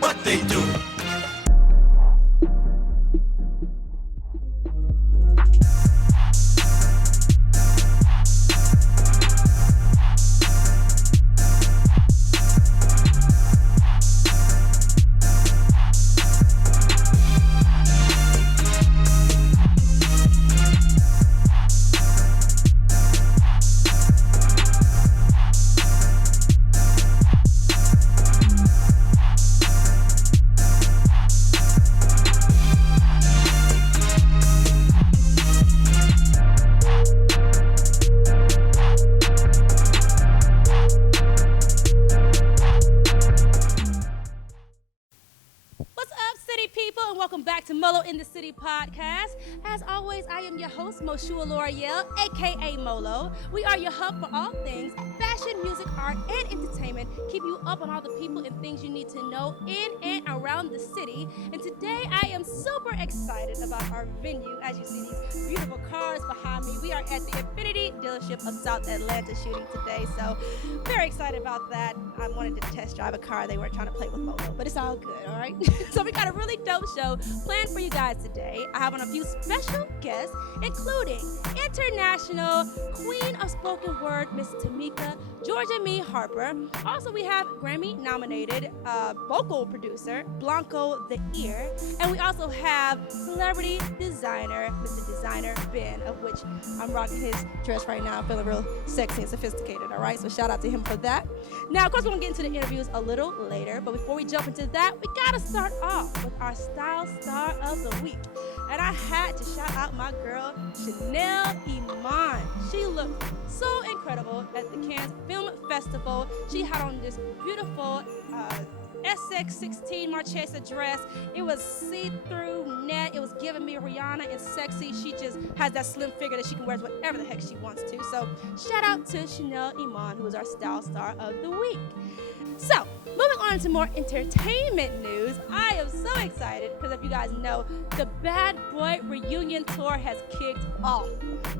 What they do? In the City podcast. As always, I am your host, Moshua L'Oreal, aka Molo. We are your hub for all things fashion, music, art, and entertainment. Keep you up on all the people and things you need to know in and around the city. And today, I am super excited about our venue. As you see these beautiful cars behind me, we are at the Infinity dealership of South Atlanta shooting today. So, very excited about that. I wanted to test drive a car. They weren't trying to play with Molo, but it's all good, all right? So, we got a really dope show planned for you guys today. I have on a few special guests, including international queen of spoken word, Miss Tamika Georgia Mee Harper. Also, we have Grammy-nominated vocal producer, Blanco the Ear. And we also have celebrity designer, Mr. Designer Ben, of which I'm rocking his dress right now. I'm feeling real sexy and sophisticated, all right? So shout out to him for that. Now, of course, we're going to get into the interviews a little later. But before we jump into that, we got to start off with our Style Star of the Week. And I had to shout out my girl, Chanel Iman. She looked so incredible at the Cannes Film Festival. She had on this beautiful SX16 Marchesa dress. It was see-through net. It was giving me Rihanna and sexy. She just has that slim figure that she can wear whatever the heck she wants to. So shout out to Chanel Iman, who is our Style Star of the Week. So, moving on to more entertainment news, I am so excited because if you guys know, the Bad Boy reunion tour has kicked off.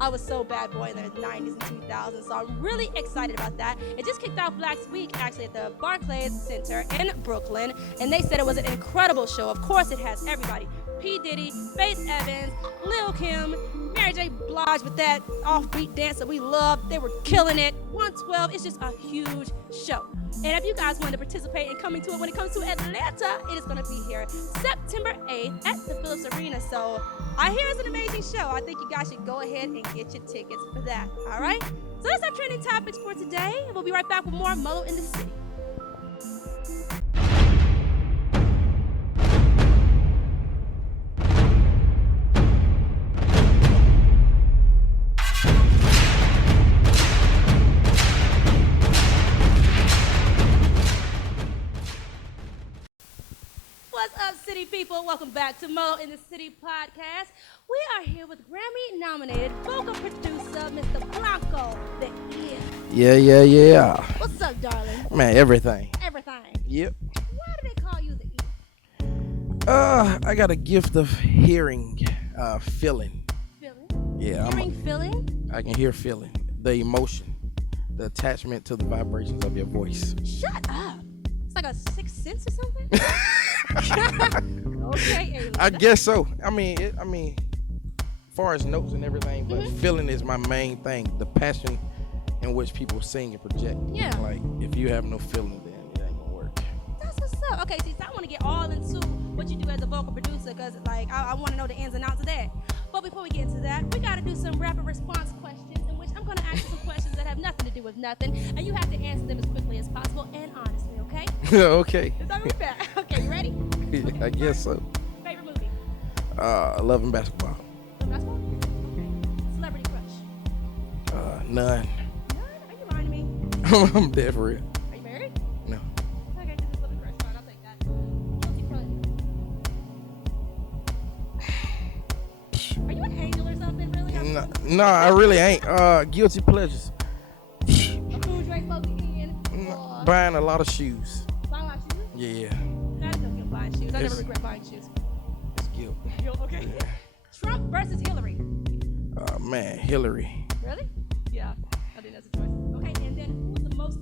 I was so Bad Boy in the 90s and 2000s, so I'm really excited about that. It just kicked off last week, actually, at the Barclays Center in Brooklyn, and they said it was an incredible show. Of course, it has everybody. P. Diddy, Faith Evans, Lil' Kim, Mary J. Blige with that offbeat dance that we love. They were killing it. 112, it's just a huge show. And if you guys want to participate in coming to it when it comes to Atlanta, it is going to be here September 8th at the Phillips Arena. So I hear it's an amazing show. I think you guys should go ahead and get your tickets for that. All right? So that's our trending topics for today. We'll be right back with more Molo in the City. What's up, city people? Welcome back to Mo in the City podcast. We are here with Grammy-nominated vocal producer, Mr. Blanco the Ear. Yeah. What's up, darling? Man, everything. Everything. Yep. Why do they call you the Ear? I got a gift of hearing, feeling. Feeling? Yeah. Feeling? I can hear feeling. The emotion, the attachment to the vibrations of your voice. Shut up. It's like a sixth sense or something? Okay, alien. I guess so. I mean, far as notes and everything, but feeling is my main thing. The passion in which people sing and project. Yeah. Like, if you have no feeling, then it ain't gonna work. That's what's up. Okay, see, so I want to get all into what you do as a vocal producer because, like, I want to know the ins and outs of that. But before we get into that, we got to do some rapid response questions in which I'm going to ask you some questions that have nothing to do with nothing, and you have to answer them as quickly as possible and honestly, okay? Okay. Is that with that? Okay, you ready? I guess so. Favorite movie? Love and basketball. Love basketball? Celebrity crush? None. None? Are you lying to me? I'm dead for real. Are you married? No. Okay, just a celebrity crush. Fine, I'll take that. Guilty pleasure. Are you an angel or something, really? No, I really ain't. Guilty pleasures. A food drink smoking in? Buying a lot of shoes. Buying a lot of shoes? Yeah. I didn't know you were buying shoes. I never regret buying shoes. It's guilt. Okay. Yeah. Trump versus Hillary. Man, Hillary. Really? Yeah. I think that's a choice. Okay, and then who's the most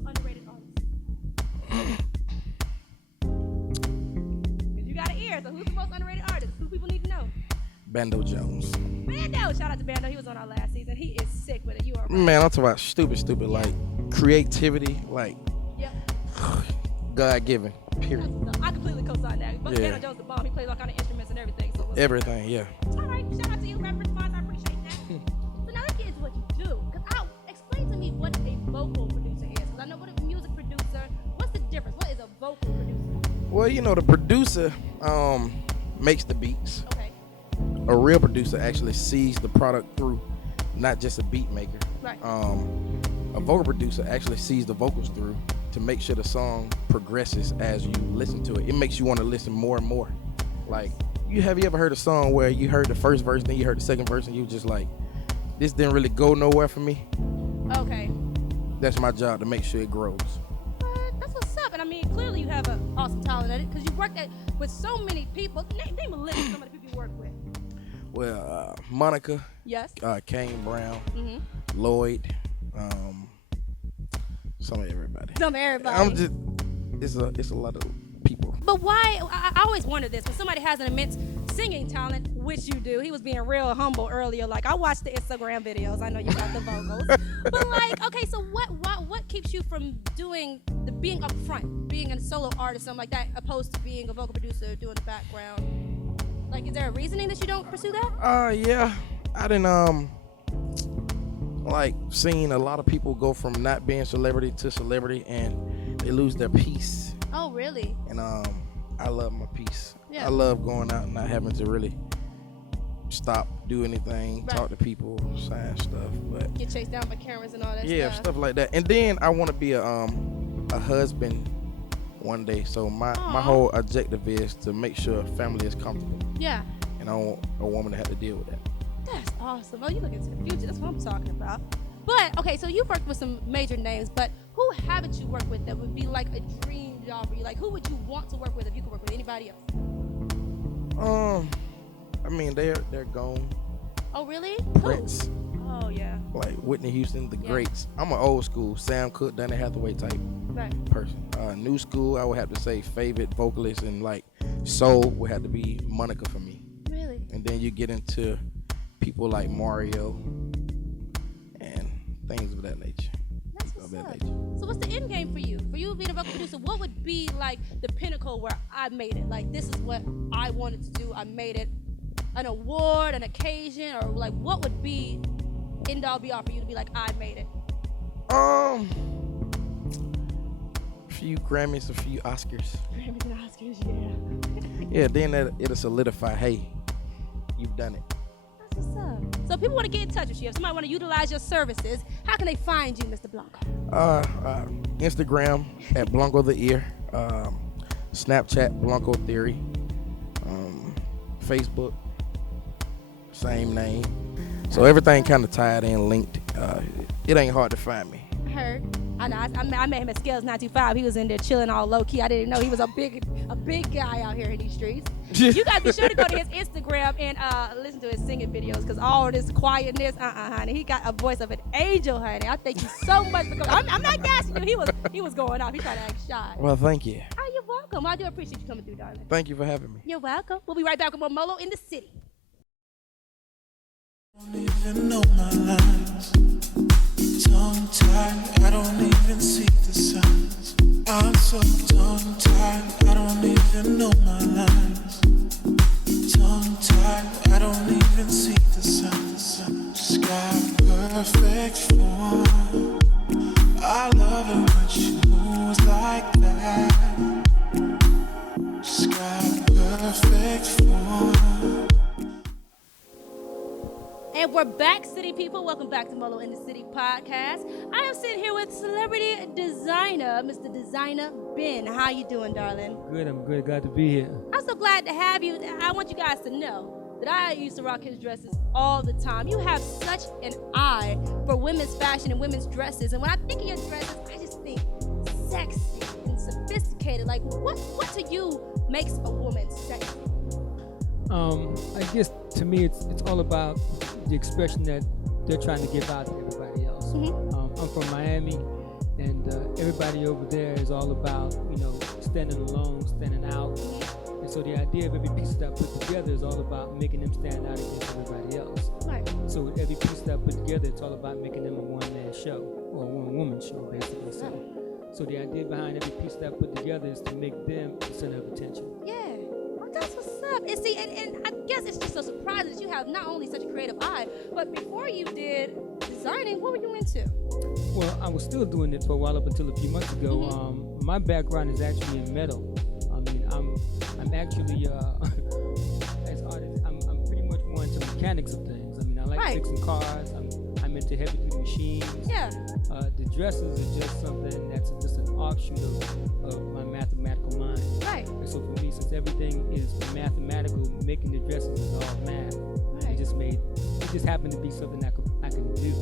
Bando Jones. Bando, shout out to Bando. He was on our last season. He is sick with it. You are right. Man, I'm talking about stupid, like creativity, like God-given, period. I completely co-sign that. But Yeah. Bando Jones the bomb. He plays all kind of instruments and everything. So Everything, yeah. all right, shout out to you, rapper response. I appreciate that. So now let's get into what you do. Explain to me what a vocal producer is. Because I know what a music producer. What's the difference? What is a vocal producer? Well, the producer makes the beats. Okay. A real producer actually sees the product through, not just a beat maker. Right. A vocal producer actually sees the vocals through to make sure the song progresses as you listen to it. It makes you want to listen more and more. Like, have you ever heard a song where you heard the first verse, then you heard the second verse, and you just like, this didn't really go nowhere for me? Okay. That's my job, to make sure it grows. That's what's up. And I mean, clearly you have an awesome talent at it because you worked with so many people. Name a list of some of the people you work with. Well, Monica. Yes. Kane Brown. Mm-hmm. Lloyd. Some of everybody. It's a lot of people. But why? I always wonder this. When somebody has an immense singing talent, which you do, he was being real humble earlier. Like, I watched the Instagram videos. I know you got the vocals. But like, okay, so what keeps you from being up front, being a solo artist, something like that, opposed to being a vocal producer, doing the background? Like, is there a reasoning that you don't pursue that? Yeah. I didn't like seeing a lot of people go from not being celebrity to celebrity, and they lose their peace. Oh, really? And I love my peace. Yeah. I love going out and not having to really stop, do anything, Right. talk to people, sign stuff. But Get chased down by cameras and all that yeah, stuff. stuff like that. And then I want to be a husband one day. So my whole objective is to make sure family is comfortable. Yeah. And I don't want a woman to have to deal with that. That's awesome. Oh, you look into the future. That's what I'm talking about. But, okay, so you've worked with some major names, but who haven't you worked with that would be like a dream job for you? Like, who would you want to work with if you could work with anybody else? I mean, they're gone. Oh, really? Prince, Who? Oh, yeah. like Whitney Houston, the Yeah. greats. I'm an old school Sam Cooke, Donny Hathaway type Right. person. New school, I would have to say favorite vocalist, and like soul would have to be Monica for me. Really? And then you get into people like Mario and things of that nature. That's what's up. So what's the end game for you? For you being a vocal producer, what would be like the pinnacle where I made it? Like, this is what I wanted to do. I made it. An award, an occasion, or like what would be end all be all for you to be like, I made it? A few Grammys, a few Oscars. Grammys and Oscars, Yeah, then it'll solidify, hey, you've done it. That's what's up. So if people want to get in touch with you, if somebody want to utilize your services, how can they find you, Mr. Blanco? Instagram at Blanco the Ear. Snapchat Blanco Theory. Facebook, same name. So everything kind of tied in, linked. It ain't hard to find me. Heard. I know. I met him at Scales 925. He was in there chilling all low key. I didn't know he was a big guy out here in these streets. You guys be sure to go to his Instagram and listen to his singing videos, because all this quietness, honey. He got a voice of an angel, honey. I thank you so much for coming. I'm not gassing you. He was going off. He tried to act shy. Well, thank you. Oh, you're welcome. I do appreciate you coming through, darling. Thank you for having me. You're welcome. We'll be right back with more Molo in the City. Don't even know my lines. Tongue-tied, I don't even see the signs. I'm so tongue-tied, I don't even know my lines. Tongue-tied, I don't even see the signs. She's got perfect form. I love it when she moves like that. She's got perfect form. And we're back, city people. Welcome back to Molo in the City podcast. I am sitting here with celebrity designer, Mr. Designer Ben. How you doing, darling? Good, I'm good. Glad to be here. I'm so glad to have you. I want you guys to know that I used to rock his dresses all the time. You have such an eye for women's fashion and women's dresses. And when I think of your dresses, I just think sexy and sophisticated. Like, what to you makes a woman sexy? I guess to me, it's all about the expression that they're trying to give out to everybody else. Mm-hmm. I'm from Miami, and everybody over there is all about, standing alone, standing out. And So the idea of every piece that I put together is all about making them stand out against everybody else. Right. So with every piece that I put together, it's all about making them a one-man show or a one-woman show, basically. So the idea behind every piece that I put together is to make them the center of attention. Yeah. Well, that's what's up. And see, and I guess it's just so surprising that you have not only such a creative eye, but before you did designing, what were you into? Well, I was still doing it for a while up until a few months ago. Mm-hmm. My background is actually in metal. I mean, I'm actually as artist, I'm pretty much more into mechanics of things. I mean, I like fixing cars. I'm into heavy duty machines. Yeah. The dresses are just something that's just an offshoot of my mathematical mind. Right. And so for me, since everything is mathematical, making the dresses is all math. Right. It just happened to be something I can do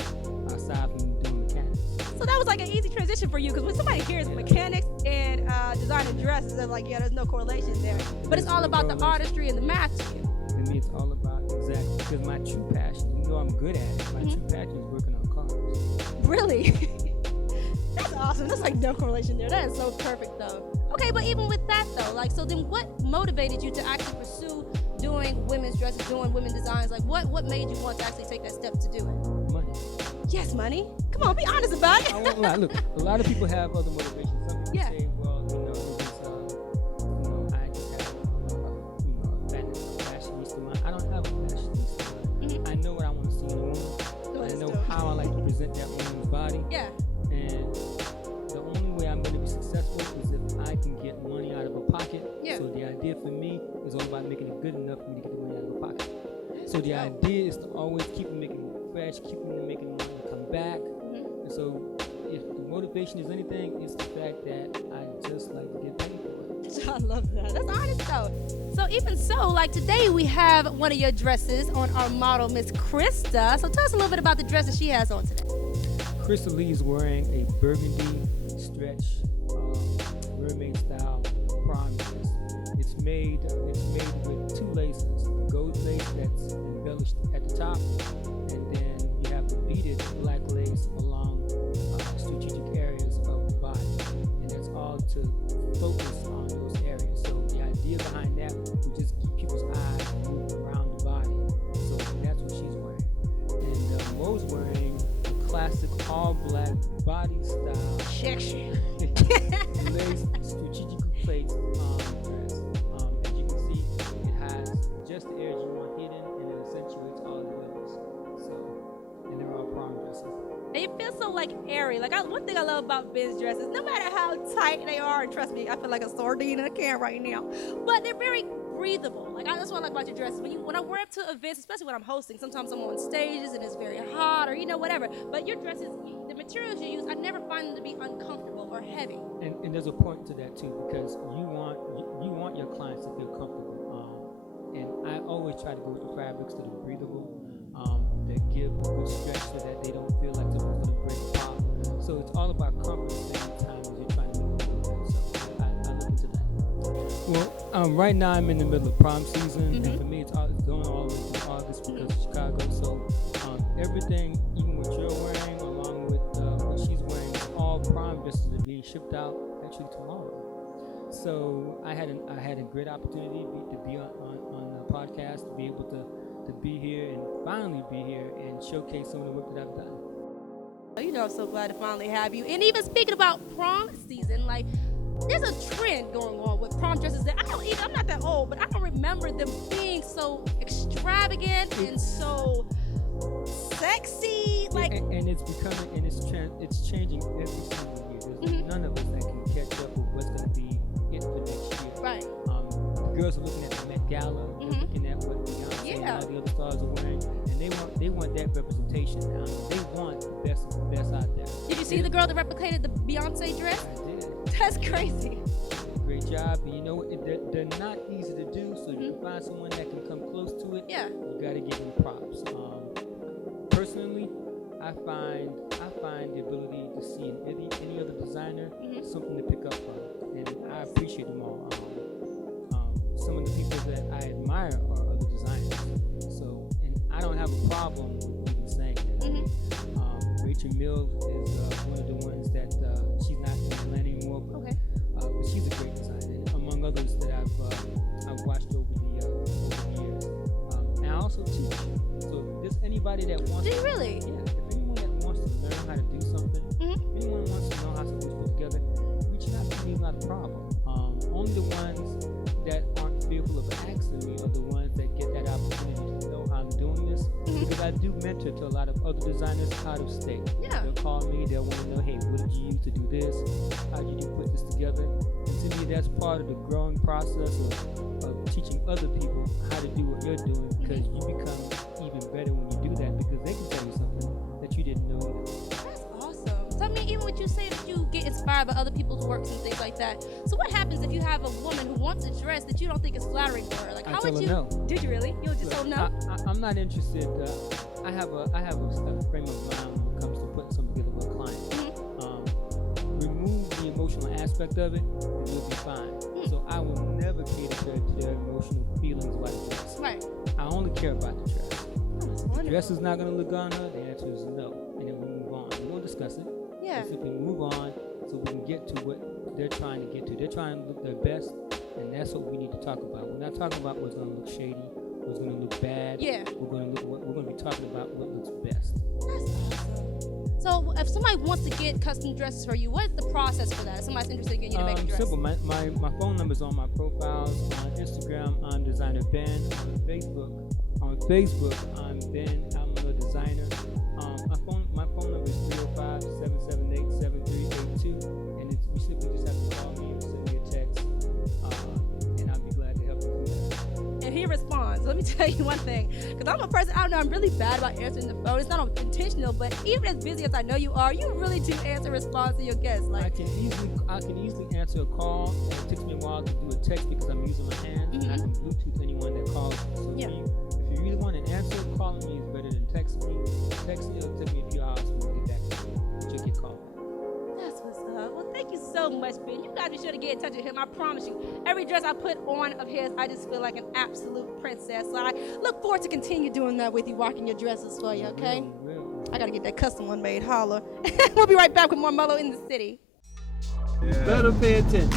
aside from doing mechanics. So that was like an easy transition for you, because when somebody hears mechanics and designing dresses, they're like, yeah, there's no correlation there. But it's all about the artistry and the math to you. To me, it's all about exactly, because my true passion, even though I'm good at it, my true passion is working on cars. Really? That's awesome. There's like no correlation there. That is so perfect, though. Okay, but even with that, though, like, so then what motivated you to actually pursue doing women's dresses, doing women's designs? Like, what made you want to actually take that step to do it? Money. Yes, money. Come on, be honest about it. I won't lie. Look, a lot of people have other motivations. Some people say, well, I just have, a fashionista mind. I don't have a fashionista mind. Mm-hmm. I know what I want to see in a woman. I know how I like to present that woman's body. Yeah. And the only way I'm going to be successful is if I can get money out of her pocket. Yeah. So the idea for me is all about making it good enough for me to get the money out of her pocket. So the idea is to always keep them making it fresh, keep them making money to come back. Mm-hmm. And so if the motivation is anything, it's the fact that I just like to get paid for it. I love that. That's honest though. So even so, like today we have one of your dresses on our model, Miss Krista. So tell us a little bit about the dress that she has on today. Krista Lee is wearing a burgundy stretch, mermaid style prom dress. It's made with two laces: the gold lace that's embellished at the top, and then you have the beaded black lace along strategic areas of the body, and that's all to focus on those areas. So the idea behind that would just keep people's eyes moving around the body. So that's what she's wearing, and Mo's wearing a classic all-black body style. Sexy. Lace strategically placed dress. As you can see, it has just the areas you want hidden, and it accentuates all the others. So, and they're all prom dresses. And it feels so like airy. Like one thing I love about Ben's dresses, no matter how tight they are, and trust me, I feel like a sardine in a can right now. But they're very breathable. Like that's what I like about your dresses. When I wear up to events, especially when I'm hosting, sometimes I'm on stages and it's very hot or whatever. But your dresses, the materials you use, I never find them to be uncomfortable or heavy. And there's a point to that too, because you want your clients to feel comfortable. And I always try to go with the fabrics that are breathable, that give a good stretch so that they don't feel like they're going to break apart. So it's all about comfort at the same time as you're trying to make it feel good. So I look into that. Well, right now I'm in the middle of prom season, and for me it's going all the way through August because of Chicago. So everything, even what you're wearing, along with what she's wearing, all prom dresses are being shipped out actually tomorrow. So I had a great opportunity to be on the podcast, to be able to be here and finally be here and showcase some of the work that I've done. I'm so glad to finally have you. And even speaking about prom season, like there's a trend going on with prom dresses that I'm not that old, but I don't remember them being so extravagant and so sexy. Like, and it's becoming, and it's changing every single year. There's none of us that can catch up with what's going to be it for next year. Right. The girls are looking at the Met Gala, they're looking at what Beyonce and all the other stars are wearing, and they want that representation now. They want the best out there. Did you see the girl that replicated the Beyonce dress? I did. That's crazy. Great job. And they're not easy to do, so if you can find someone that can come close to it, you got to give them props. Personally, I find the ability to see in any other designer something to pick up from, and I appreciate them all. Some of the people that I admire are other designers, so and I don't have a problem with even saying that. Rachel Mills is one of the ones that she's not in Atlanta anymore, but she's a great designer. And among others that I've lot of other designers out of state. Yeah. They'll call me. They'll want to know, hey, what did you use to do this? How did you put this together? And to me, that's part of the growing process of teaching other people how to do what you're doing, because you become even better when you do that, because they can tell you something that you didn't know either. That's awesome. So I mean, even what you say that you get inspired by other people's works and things like that. So what happens if you have a woman who wants a dress that you don't think is flattering for her? Like, how would you? No. Did you really? You just don't know? I'm not interested. I have a frame of mind when it comes to putting something together with a client. Remove the emotional aspect of it, and you'll be fine. So I will never cater to their emotional feelings about the dress. Right. I only care about the dress. Oh, that's The wonderful. dress is not going to look on her. The answer is no, and then we move on. We won't discuss it. Yeah. We simply move on so we can get to what they're trying to get to. They're trying to look their best, and that's what we need to talk about. We're not talking about what's going to look shady, what's going to look bad. Yeah. We're going to be talking about what looks best. That's awesome. So if somebody wants to get custom dresses for you, what's the process for that? If somebody's interested in getting you to make a dress. Simple. My phone number is on my profiles. On Instagram, I'm Designer Ben. On Facebook, I'm Ben. I'm a designer. My phone number is 305-778-7382, and you simply just have to call me or send me a text, and I'll be glad to help you from there. And he responds. Let me tell you one thing, because I'm a person, I don't know, I'm really bad about answering the phone. It's not intentional, but even as busy as I know you are, you really do answer and respond to your guests. I Like, can easily answer a call, and it takes me a while to do a text because I'm using my hands, and I can Bluetooth anyone that calls. So Yeah. if you really want an answer, calling me is better than texting me. Texting, it'll take me a few hours to get back to you, but you'll get called. that's what's up. Well, thank you so much, Ben. You guys be sure to get in touch with him. I promise you, every dress I put on of his, I just feel like an absolute princess. So I look forward to continue doing that with you, rocking your dresses for you, okay? Will. I got to get that custom one made. Holla. We'll be right back with more Molo in the City. Yeah. Better pay attention.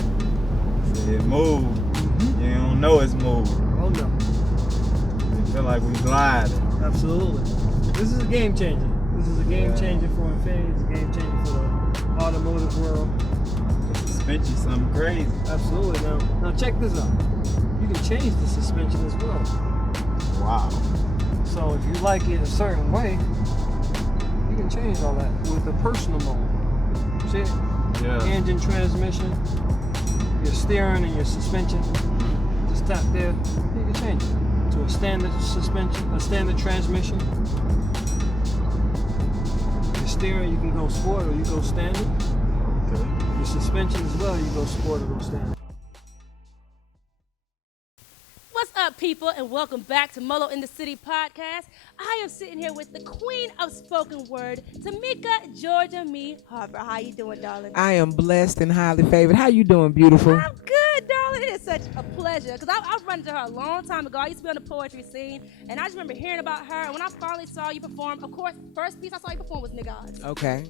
It move. You don't know it's moving. Oh no, You feel like we gliding. absolutely. This is a game changer. This is a game changer for Infinity. It's a game changer for the automotive world. Suspension something crazy. Absolutely. Now check this out. You can change the suspension as well. Wow. So if you like it a certain way, you can change all that with the personal mode. See it? Yeah. Engine, transmission, your steering and your suspension. Just tap there. You can change it to a standard suspension, a standard transmission. Your steering, you can go sport or you go standard. Okay. Your suspension as well, you go sport or go standard. What's up, people, and welcome back to Molo in the City podcast. I am sitting here with the queen of spoken word, Tamika Georgia Me Harper. How you doing, darling? I am blessed and highly favored. How you doing, beautiful? I'm good, darling. It is such a pleasure, because I've run into her a long time ago. I used to be on the poetry scene, and I just remember hearing about her. And when I finally saw you perform, of course, first piece I saw you perform was Niggas. Okay.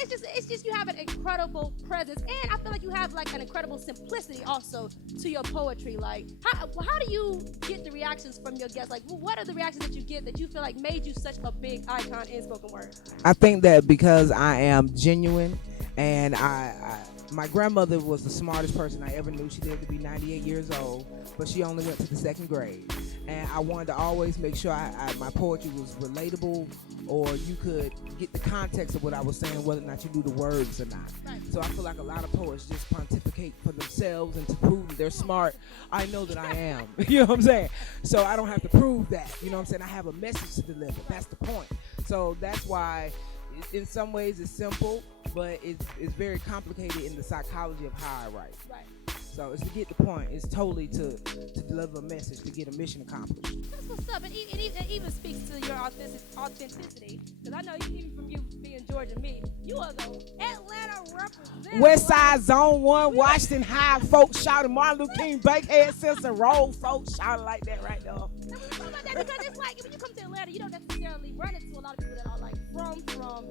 It's just you have an incredible presence, and I feel like you have like an incredible simplicity also to your poetry. Like, how do you get the reactions from your guests? Like, what are the reactions that you get that you feel like made you such a big icon in spoken word? I think that because I am genuine, and my grandmother was the smartest person I ever knew. She lived to be 98 years old, but she only went to the 2nd grade. And I wanted to always make sure my poetry was relatable, or you could get the context of what I was saying, whether or not you knew the words or not. Right. So I feel like a lot of poets just pontificate for themselves and to prove that they're smart. I know that I am. You know what I'm saying? So I don't have to prove that. You know what I'm saying? I have a message to deliver. That's the point. So that's why in some ways it's simple, but it's very complicated in the psychology of how I write. Right. So it's to get the point. It's totally to deliver a message, to get a mission accomplished. That's what's up, and it even speaks to your authenticity. Because I know even from you being Georgia Me, you are the Atlanta representative. West Side Zone 1, Washington High, folks shouting Martin Luther King, Bankhead, Simpson Road, folks shouting like that right there. And we talk about that because it's like when you come to Atlanta, you don't necessarily run into a lot of people that are like from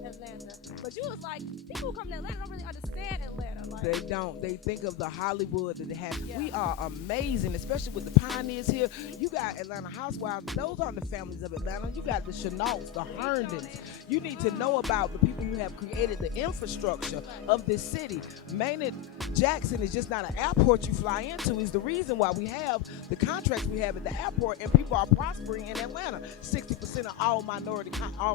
Atlanta. But you was like, people who come to Atlanta don't really understand Atlanta. They don't. They think of the Hollywood that they have. Yeah. We are amazing, especially with the pioneers here. You got Atlanta Housewives. Those aren't the families of Atlanta. You got the Chenaults, the Herndons. You need to know about the people who have created the infrastructure of this city. Maynard Jackson is just not an airport you fly into. It's the reason why we have the contracts we have at the airport, and people are prospering in Atlanta. 60% of all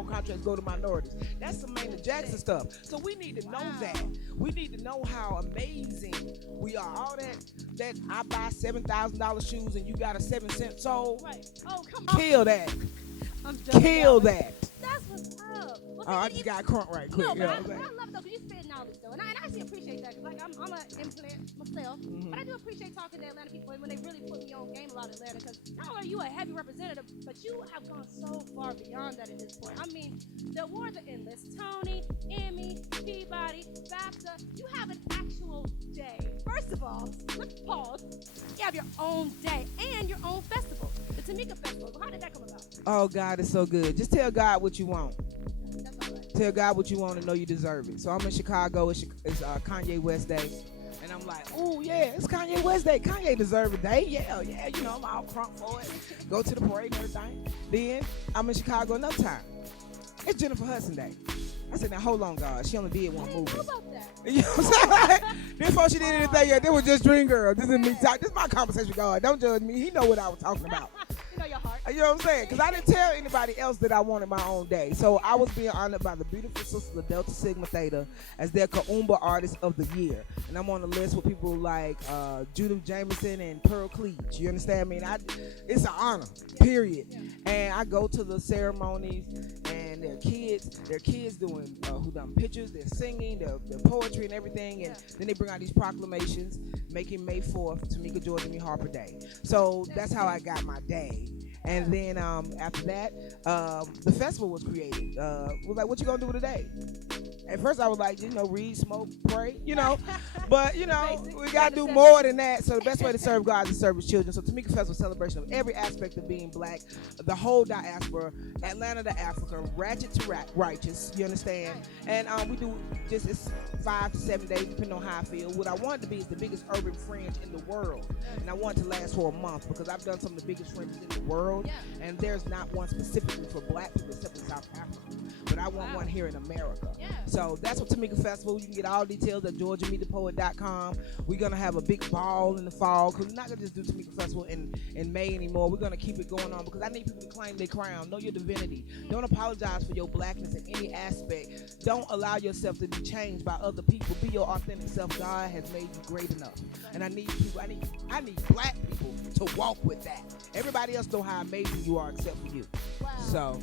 contracts go to minorities. That's some Maynard Jackson stuff. So we need to know that. We need to know how amazing we are. All that I buy $7,000 shoes and you got a 7-cent sole. Right. Oh, come on. Kill that. I'm joking. Kill that. That's what's up. Well, Oh, I just got crunk right quick. No, You know but I what I'm saying? love it though, because you spit knowledge though, and I actually appreciate that, because like I'm an implant myself, but I do appreciate talking to Atlanta people when they really put me on game about Atlanta, because not only are you a heavy representative, but you have gone so far beyond that at this point. I mean, the awards are endless. Tony, Emmy, Peabody, BAFTA, you have an actual day. First of all, let's pause. You have your own day and your own festival, the Tamika Festival. How did that come about? Oh, God is so good. Just tell God what you want. That's all right. Tell God what you want and know you deserve it. So I'm in Chicago. It's Kanye West Day. And I'm like, oh, yeah, it's Kanye West Day. Kanye deserve a day. Yeah, you know, I'm all crunk for it. Go to the parade and everything. Then I'm in Chicago another time. It's Jennifer Hudson Day. I said, now, hold on, God. She only did one movie. How about that? You know what I'm saying? Before she did anything, yeah, this was just Dream Girl. This is me talk. This is my conversation with God. Don't judge me. He know what I was talking about. You know your heart. You know what I'm saying? Because I didn't tell anybody else that I wanted my own day. So I was being honored by the beautiful sisters of Delta Sigma Theta as their Kaumba Artist of the Year. And I'm on the list with people like Judith Jameson and Pearl Cleach. You understand me? And it's an honor, period. And I go to the ceremonies, and their kids doing who done pictures, they're singing, their poetry and everything. And then they bring out these proclamations making May 4th Tamika Georgia Me Harper Day. So that's how I got my day. And then after that, the festival was created. Was like, what you gonna do today? At first I was like, read, smoke, pray, But, we gotta do more than that. So the best way to serve God is to serve His children. So Tamika Festival, celebration of every aspect of being black, the whole diaspora, Atlanta to Africa, ratchet to righteous, you understand? And we do it's 5 to 7 days, depending on how I feel. What I want it to be is the biggest urban fringe in the world. And I want it to last for a month, because I've done some of the biggest fringes in the world. And there's not one specifically for black people except in South Africa. But I want one here in America. So that's what Tamika Festival. You can get all details at GeorgiaMeetThePoet.com. We're going to have a big ball in the fall, because we're not going to just do Tamika Festival in May anymore. We're going to keep it going on, because I need people to claim their crown. Know your divinity. Don't apologize for your blackness in any aspect. Don't allow yourself to be changed by other people. Be your authentic self. God has made you great enough. And I need people. I need black people to walk with that. Everybody else know how amazing you are except for you. So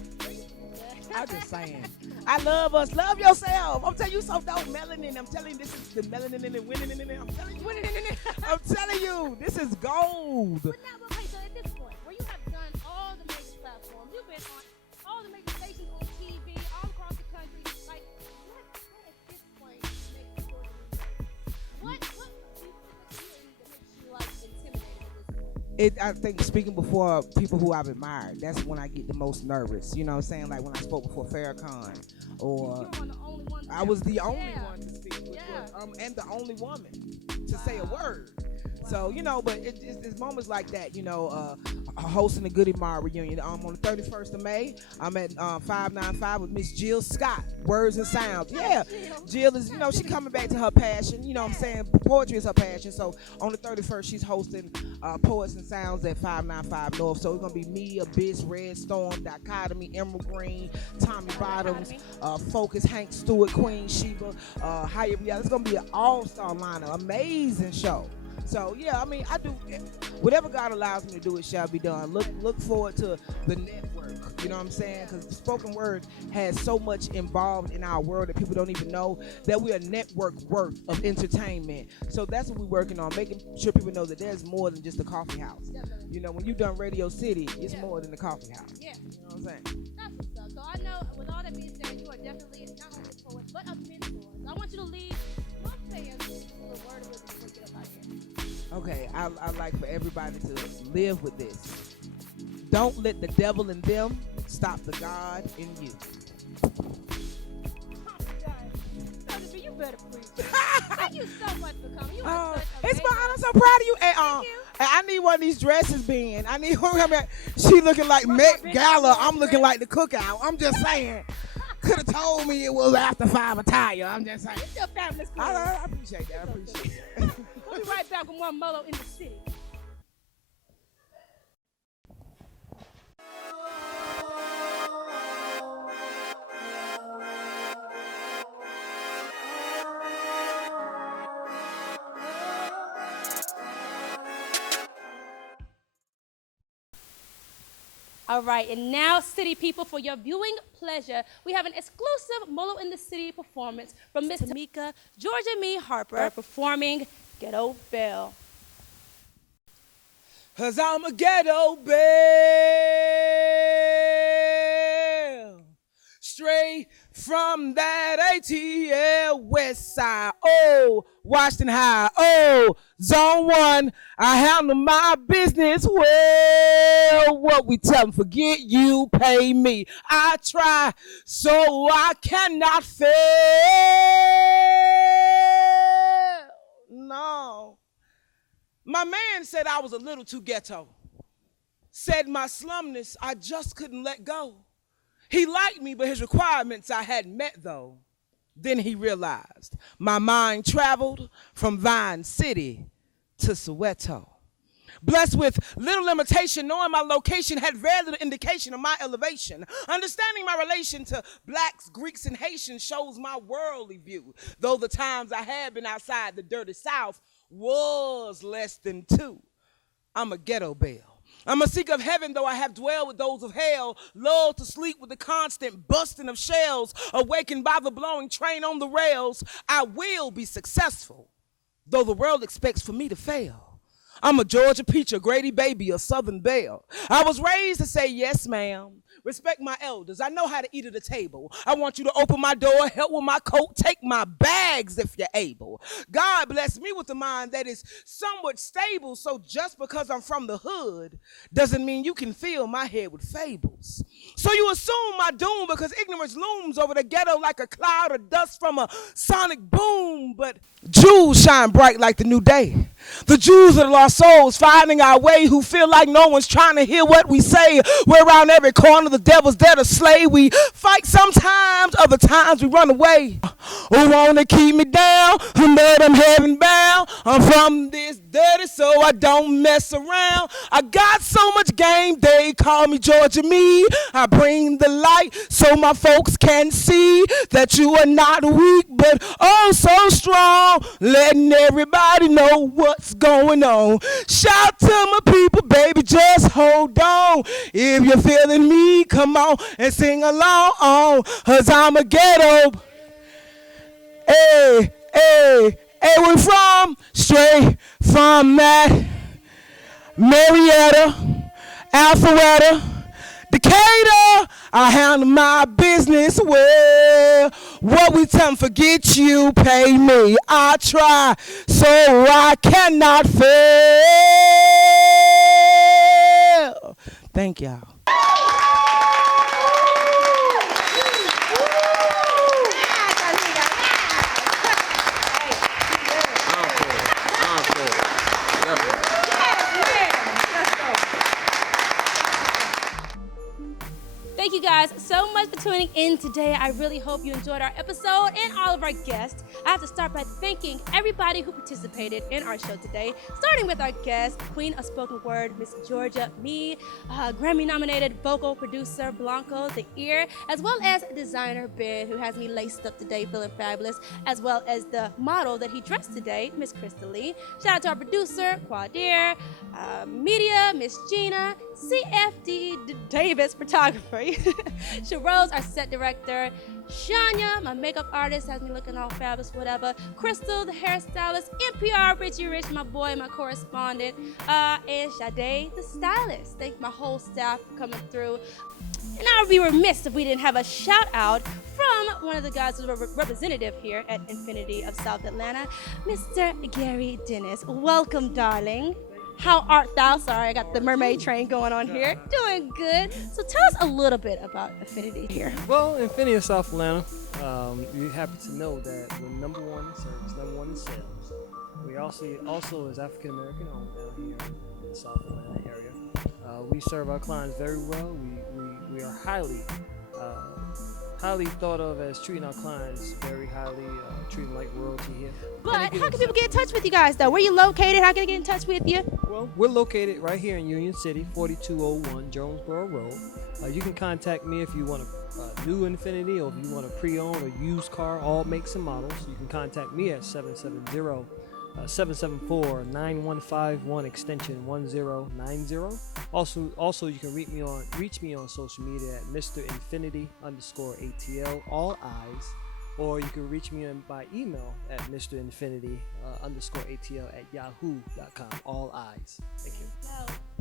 I'm just saying. I love us. Love yourself. I'm telling you so dope. Melanin. I'm telling you, this is the melanin in it, winning in it. I'm telling you. I'm telling you, this is gold. But now, okay, so at this point, where you have done all the major platforms, you've been on all the major stations on TV, all across the country. Like, what at this point makes you what do you think that makes you like intimidated at this point? I think speaking before people who I've admired, that's when I get the most nervous. You know what I'm saying? Like when I spoke before Farrakhan, or You were one of the only ones. I was the only Yeah. one to speak, which Yeah. was, and the only woman to say a word. So, but it's moments like that, hosting the Goody Mob reunion. On the 31st of May, I'm at 595 with Miss Jill Scott, Words and Sounds. Yeah, Jill is, she coming back to her passion. You know what I'm saying? Poetry is her passion. So on the 31st, she's hosting Poets and Sounds at 595 North. So it's going to be me, Abyss, Red Storm, Dichotomy, Emerald Green, Tommy Bottoms, Focus, Hank Stewart, Queen Sheba, Higher Reality. It's going to be an all-star lineup. Amazing show. So yeah, I do whatever God allows me to do, it shall be done. Look forward to the network. You know what I'm saying? Because the spoken word has so much involved in our world that people don't even know that we're a network worth of entertainment. So that's what we're working on, making sure people know that there's more than just a coffee house. When you done Radio City, it's more than a coffee house. Yeah. You know what I'm saying? That's what's up. So I know, with all that being said, you are definitely not only a poet, but a mentor. So I want you to leave my fans with a word of wisdom before we get up out of here. Okay, I like for everybody to live with this. Don't let the devil in them stop the God in you. You better preach. Thank you you so much for coming. You Oh, are such a it's great my girl. honor. I'm so proud of you. And, you. I need one of these dresses, Ben. I need one. I mean, she looking like Work Met on bitch Gala. more I'm looking dress. like the cookout. I'm just saying. Could have told me it was after 5 attire. I'm just saying. You're fabulous queen. I appreciate that. I appreciate that. We'll be right back with more Molo in the City. All right, and now, city people, for your viewing pleasure, we have an exclusive Molo in the City performance from Miss Tamika Georgia Mee Harper performing Ghetto Belle. 'Cause I'm a ghetto belle, straight from that ATL West Side. Oh, Washington High. Oh, Zone 1. I handle my business well. What we tell them, forget you, pay me. I try so I cannot fail. No. My man said I was a little too ghetto. Said my slumness I just couldn't let go. He liked me, but his requirements I hadn't met, though. Then he realized my mind traveled from Vine City to Soweto. Blessed with little limitation, knowing my location had very little indication of my elevation. Understanding my relation to blacks, Greeks, and Haitians shows my worldly view. Though the times I had been outside the dirty South was less than 2. I'm a ghetto belle. I'm a seeker of heaven, though I have dwelled with those of hell, lulled to sleep with the constant busting of shells, awakened by the blowing train on the rails. I will be successful, though the world expects for me to fail. I'm a Georgia peach, a Grady baby, a Southern belle. I was raised to say yes, ma'am. Respect my elders. I know how to eat at a table. I want you to open my door, help with my coat, take my bags if you're able. God bless me with a mind that is somewhat stable, so just because I'm from the hood doesn't mean you can fill my head with fables. So you assume my doom because ignorance looms over the ghetto like a cloud of dust from a sonic boom, but jewels shine bright like the new day. The Jews of the lost souls finding our way who feel like no one's trying to hear what we say. We're around every corner, the devil's there to slay. We fight sometimes, other times we run away. Who wanna keep me down? Who made them heaven bound? I'm from this dirty, so I don't mess around. I got so much game, they call me Georgia Mee. I bring the light so my folks can see that you are not weak, but oh so strong. Letting everybody know what's going on. Shout to my people, baby, just hold on. If you're feeling me, come on and sing along. 'Cause I'm a ghetto. Hey, hey, hey, we from straight from that Marietta, Alpharetta, Decatur. I handle my business well. What we tell them, forget you, pay me. I try so I cannot fail. Thank y'all. Thank you guys so much for tuning in today. I really hope you enjoyed our episode and all of our guests. I have to start by thanking everybody who participated in our show today, starting with our guest, Queen of Spoken Word, Miss Georgia Mee, Grammy-nominated vocal producer Blanco the Ear, as well as designer Ben, who has me laced up today feeling fabulous, as well as the model that he dressed today, Miss Crystal Lee. Shout out to our producer, Quadir, media, Miss Gina, CFD Davis photography, Sharose, our set director, Shania, my makeup artist, has me looking all fabulous, whatever. Crystal, the hairstylist, NPR, Richie Rich, my boy, my correspondent, and Sade, the stylist. Thank my whole staff for coming through. And I would be remiss if we didn't have a shout out from one of the guys who's a representative here at Infinity of South Atlanta, Mr. Gary Dennis. Welcome, darling. How art thou? Sorry, I got the mermaid train going on here. Doing good. So tell us a little bit about Affinity here. Well, Infinity of South Atlanta, you're happy to know that we're number one in service, number one in sales. We also is African American owned down here in the South Atlanta area. We serve our clients very well. We are highly thought of as treating our clients very highly, treating like royalty here. But how can people get in touch with you guys, though? Where you located? How can they get in touch with you? Well, we're located right here in Union City, 4201 Jonesboro Road. You can contact me if you want a new Infinity or if you want a pre-owned or used car, all makes and models. You can contact me at 774-951 extension 1090. Also, you can reach me on social media at Mr. Infinity_ATL, all eyes, or you can reach me by email at Mr. Infinity_ATL at yahoo.com, all eyes. Thank you.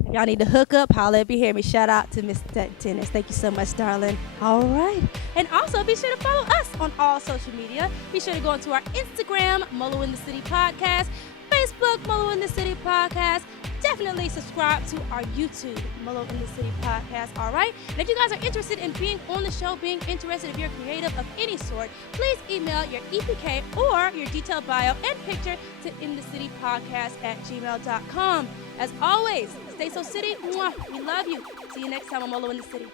If y'all need to hook up, holla if you hear me. Shout out to Miss Tennis. Thank you so much, darling. All right. And also be sure to follow us on all social media. Be sure to go into our Instagram, Molo in the City Podcast, Facebook, Molo in the City Podcast. Definitely subscribe to our YouTube, Molo in the City Podcast, all right? And if you guys are interested in being on the show, being interested, if you're creative of any sort, please email your EPK or your detailed bio and picture to inthecitypodcast@gmail.com. As always, stay so city. Mwah. We love you. See you next time on Molo in the City.